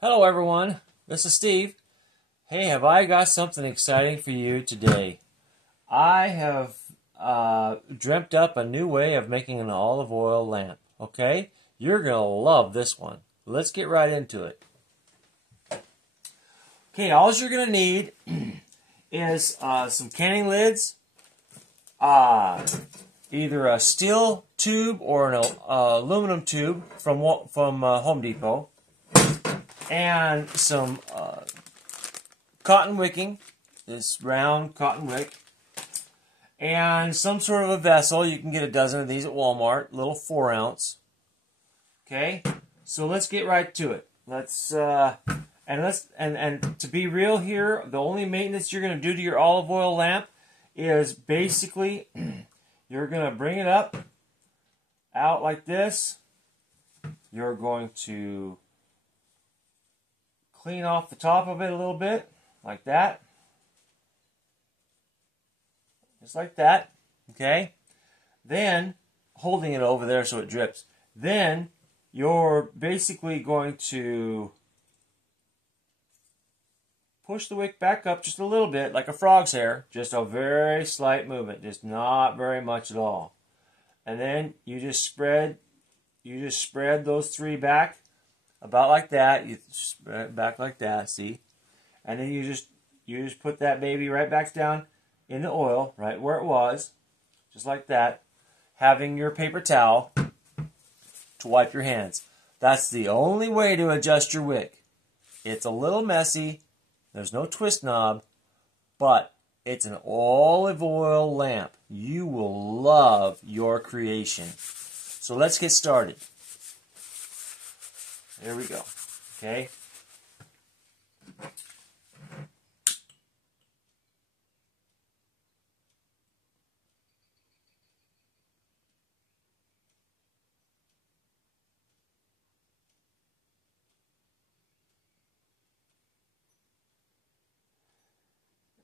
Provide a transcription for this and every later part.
Hello everyone, this is Steve. Hey, have I got something exciting for you today? I have dreamt up a new way of making an olive oil lamp, okay? You're going to love this one. Let's get right into it. Okay, all you're going to need is some canning lids, either a steel tube or an aluminum tube from Home Depot, and some cotton wicking, this round cotton wick, and some sort of a vessel. You can get a dozen of these at Walmart, little 4-ounce. Okay, so let's get right to it. And to be real here, the only maintenance you're going to do to your olive oil lamp is basically you're going to bring it up out like this. You're going to clean off the top of it a little bit, like that. Just like that, okay? Then, holding it over there so it drips. Then, you're basically going to push the wick back up just a little bit, like a frog's hair. Just a very slight movement, just not very much at all. And then, you just spread those three back, about like that. You spread it back like that, see? And then you just put that baby right back down in the oil, right where it was, just like that, having your paper towel to wipe your hands. That's the only way to adjust your wick. It's a little messy, there's no twist knob, but it's an olive oil lamp. You will love your creation. So let's get started. There we go. Okay.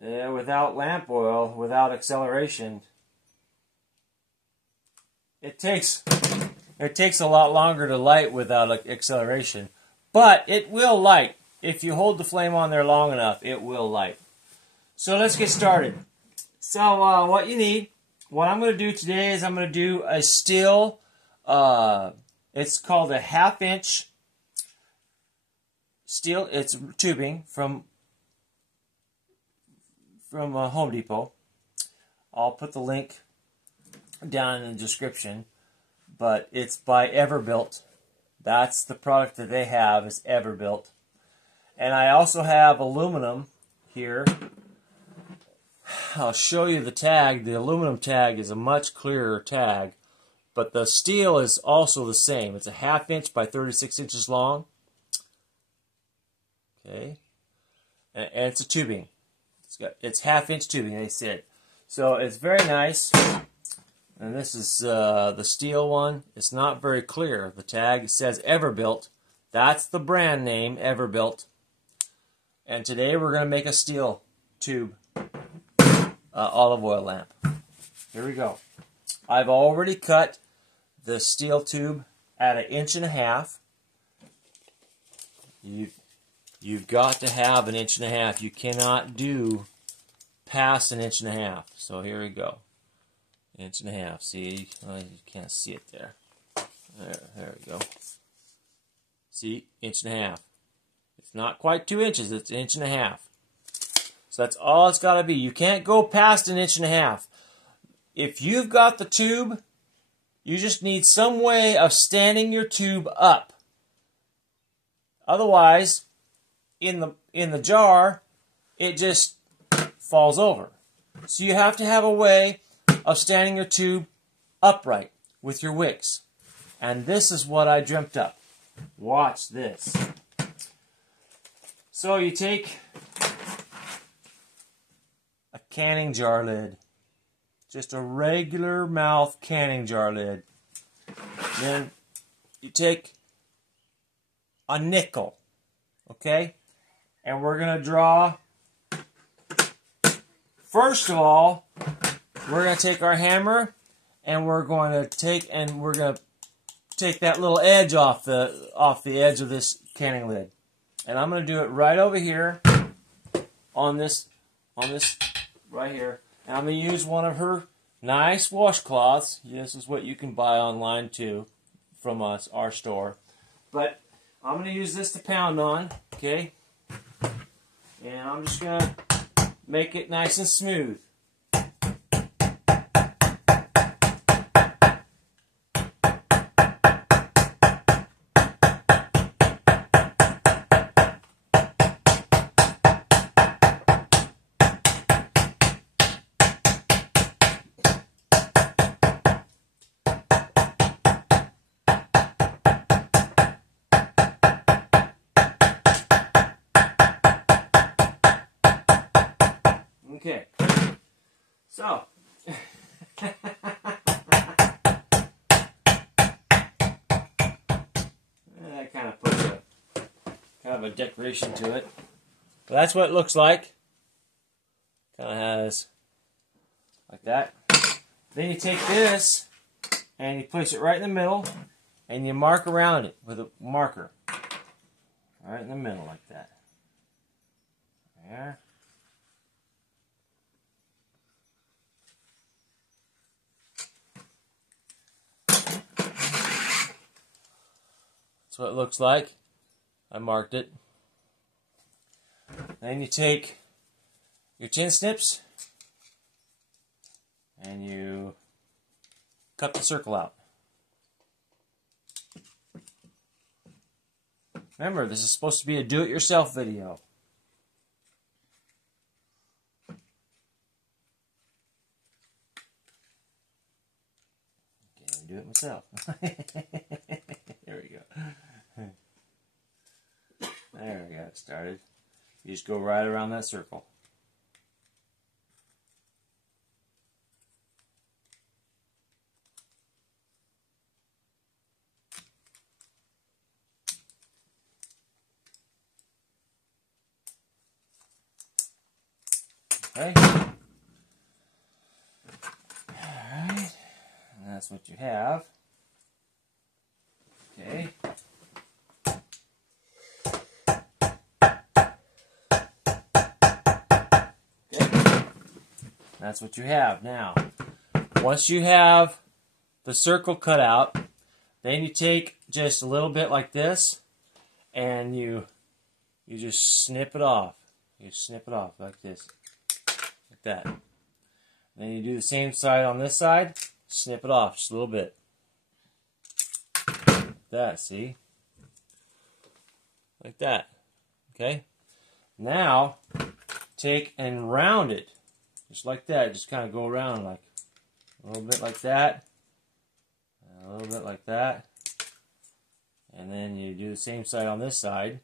Without lamp oil, without acceleration, it takes a lot longer to light without acceleration, but it will light. If you hold the flame on there long enough, it will light. So let's get started. So what you need, what I'm going to do today is I'm going to do a steel, it's called a 1/2-inch steel, it's tubing from Home Depot. I'll put the link down in the description, but it's by Everbuilt. That's the product that they have, is Everbuilt. And I also have aluminum here. I'll show you the tag. The aluminum tag is a much clearer tag, but the steel is also the same. It's a 1/2 inch by 36 inches long. Okay, and it's a tubing. It's 1/2-inch tubing, they said. So it's very nice. And this is the steel one. It's not very clear. The tag says Everbuilt. That's the brand name, Everbuilt. And today we're going to make a steel tube olive oil lamp. Here we go. I've already cut the steel tube at 1.5 inches. You've got to have 1.5 inches. You cannot do past 1.5 inches. So here we go. 1.5 inches. See, you can't see it there. There we go. See, 1.5 inches. It's not quite 2 inches. It's 1.5 inches. So that's all it's got to be. You can't go past 1.5 inches. If you've got the tube, you just need some way of standing your tube up. Otherwise, in the jar, it just falls over. So you have to have a way of standing your tube upright with your wicks. And this is what I dreamt up. Watch this. So you take a canning jar lid. Just a regular mouth canning jar lid. Then you take a nickel. Okay? And we're going to draw, first of all, we're going to take our hammer and we're going to take that little edge off the edge of this canning lid. And I'm going to do it right over here on this right here. And I'm going to use one of her nice washcloths. This is what you can buy online too from us, our store. But I'm going to use this to pound on, okay? And I'm just going to make it nice and smooth. Okay, so that kind of puts a decoration to it. But that's what it looks like. Kind of has like that. Then you take this and you place it right in the middle, and you mark around it with a marker, right in the middle like that. There. That's what it looks like. I marked it. Then you take your tin snips and you cut the circle out. Remember, this is supposed to be a do-it-yourself video. Can't do it myself. There we go. There we go, it started. You just go right around that circle. Okay. Alright. And that's what you have. Okay. That's what you have. Now, once you have the circle cut out, then you take just a little bit like this, and you just snip it off. You snip it off like this, like that. Then you do the same side on this side, snip it off just a little bit. Like that, see? Like that. Okay? Now, take and round it. Just like that, just kind of go around like a little bit like that, and a little bit like that, and then you do the same side on this side.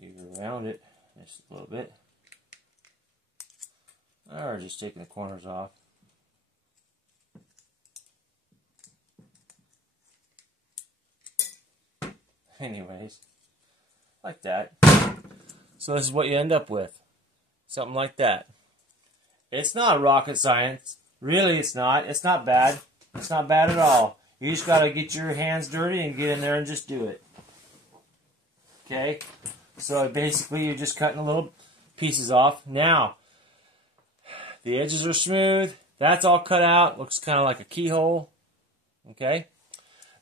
You go around it just a little bit, or just taking the corners off. Anyways, like that. So this is what you end up with. Something like that. It's not rocket science. Really, it's not. It's not bad. It's not bad at all. You just got to get your hands dirty and get in there and just do it. Okay? So basically, you're just cutting the little pieces off. Now, the edges are smooth. That's all cut out. Looks kind of like a keyhole. Okay?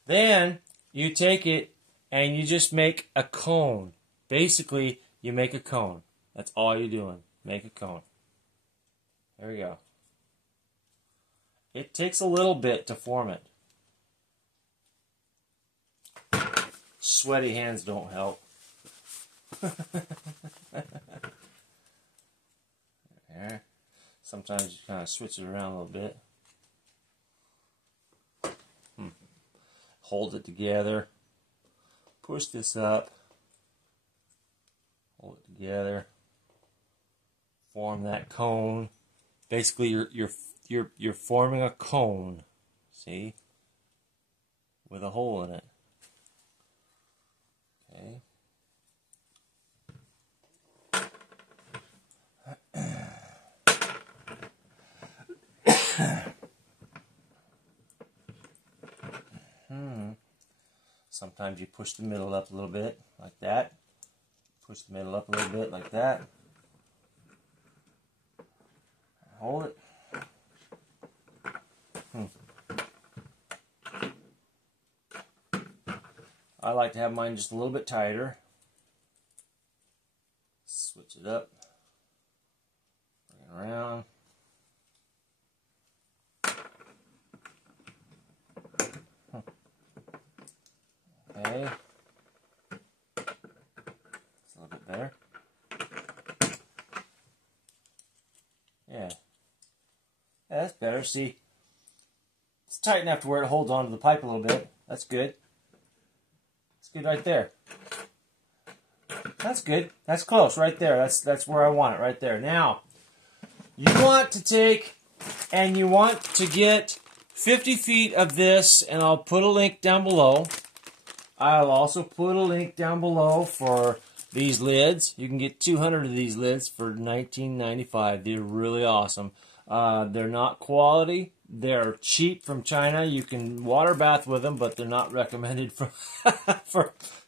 Then, you take it and you just make a cone. Basically, you make a cone. That's all you're doing. Make a cone. There we go. It takes a little bit to form it. Sweaty hands don't help. There. Sometimes you kind of switch it around a little bit. Hold it together. Push this up. Hold it together. Form that cone. Basically, you're forming a cone. See, with a hole in it. Okay. Sometimes you push the middle up a little bit, like that. Push the middle up a little bit like that. Hold it. I like to have mine just a little bit tighter. Switch it up. Bring it around. Okay. It's a little bit better. Yeah. That's better. See, it's tight enough to where it holds onto the pipe a little bit. That's good. That's good right there. That's good. That's close right there. That's where I want it right there. Now, you want to take and you want to get 50 feet of this, and I'll put a link down below. I'll also put a link down below for these lids. You can get 200 of these lids for $19.95. They're really awesome. They're not quality. They're cheap from China. You can water bath with them, but they're not recommended for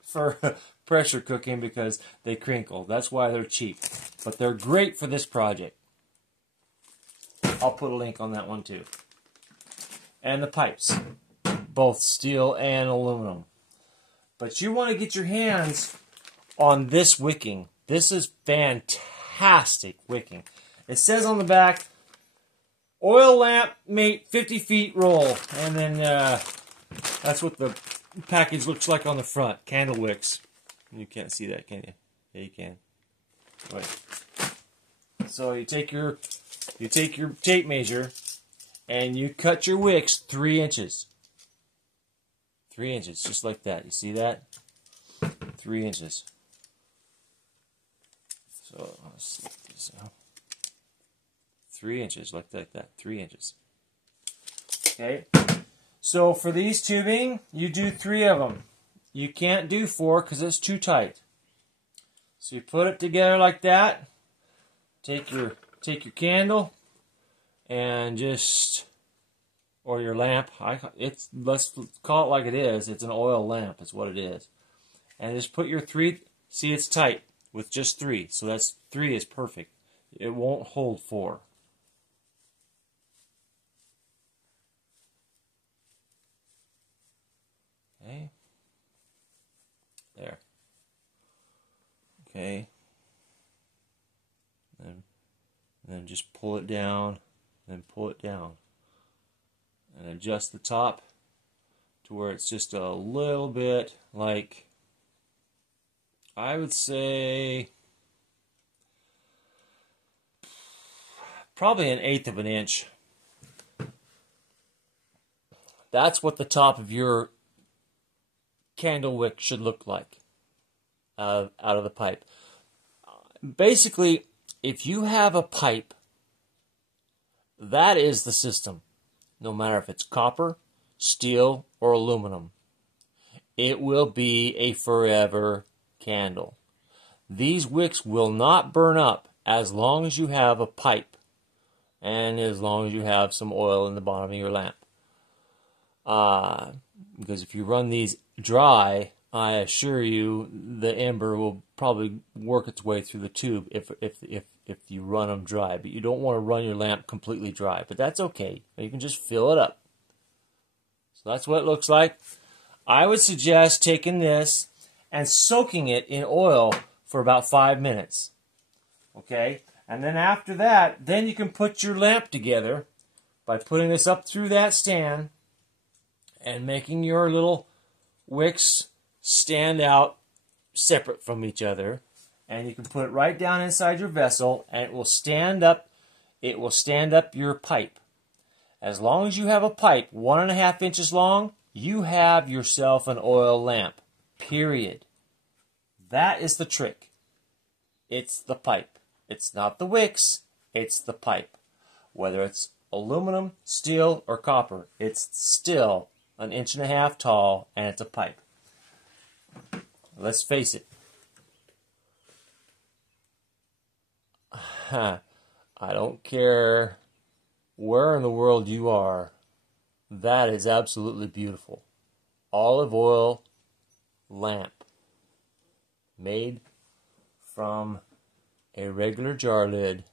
for pressure cooking because they crinkle. That's why they're cheap. But they're great for this project. I'll put a link on that one too. And the pipes, both steel and aluminum. But you want to get your hands on this wicking. This is fantastic wicking. It says on the back, oil lamp mate 50 feet roll. And then that's what the package looks like on the front. Candle wicks. You can't see that, can you? Yeah, you can. Right. So you take your tape measure and you cut your wicks 3 inches. 3 inches, just like that. You see that? 3 inches. So let's see this out. 3 inches, like that. 3 inches. Okay. So for these tubing, you do 3 of them. You can't do 4 because it's too tight. So you put it together like that. Take your candle and just, or your lamp. Let's call it like it is. It's an oil lamp. Is what it is. And just put your 3. See, it's tight with just 3. So that's 3 is perfect. It won't hold 4. Okay. There. Okay. And then just pull it down, then pull it down. And adjust the top to where it's just a little bit like, I would say, probably 1/8 of an inch. That's what the top of your candle wick should look like out of the pipe. Basically, if you have a pipe, that is the system. No matter if it's copper, steel, or aluminum. It will be a forever candle. These wicks will not burn up as long as you have a pipe and as long as you have some oil in the bottom of your lamp. Because if you run these dry, I assure you the ember will probably work its way through the tube if you run them dry. But you don't want to run your lamp completely dry. But that's okay. You can just fill it up. So that's what it looks like. I would suggest taking this and soaking it in oil for about 5 minutes. Okay? And then after that, then you can put your lamp together by putting this up through that stand and making your little wicks stand out separate from each other. And you can put it right down inside your vessel and it will stand up. It will stand up your pipe. As long as you have a pipe 1.5 inches long, you have yourself an oil lamp. Period. That is the trick. It's the pipe. It's not the wicks. It's the pipe. Whether it's aluminum, steel, or copper, it's still 1.5 inches tall and it's a pipe. Let's face it. I don't care where in the world you are. That is absolutely beautiful. Olive oil lamp made from a regular jar lid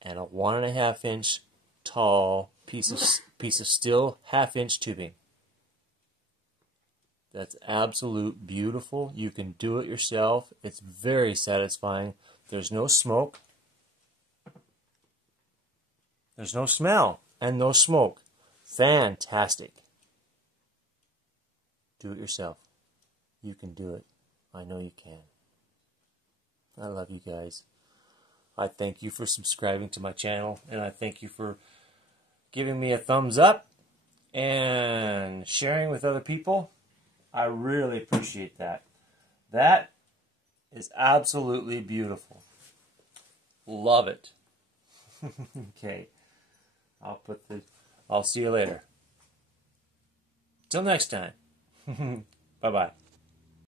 and a 1.5 inch tall piece of steel 1/2 inch tubing. That's absolute beautiful. You can do it yourself. It's very satisfying. There's no smoke. There's no smell and no smoke. Fantastic. Do it yourself. You can do it. I know you can. I love you guys. I thank you for subscribing to my channel, and I thank you for giving me a thumbs up and sharing with other people. I really appreciate that. That is absolutely beautiful. Love it. Okay. I'll see you later. Till next time. Bye-bye.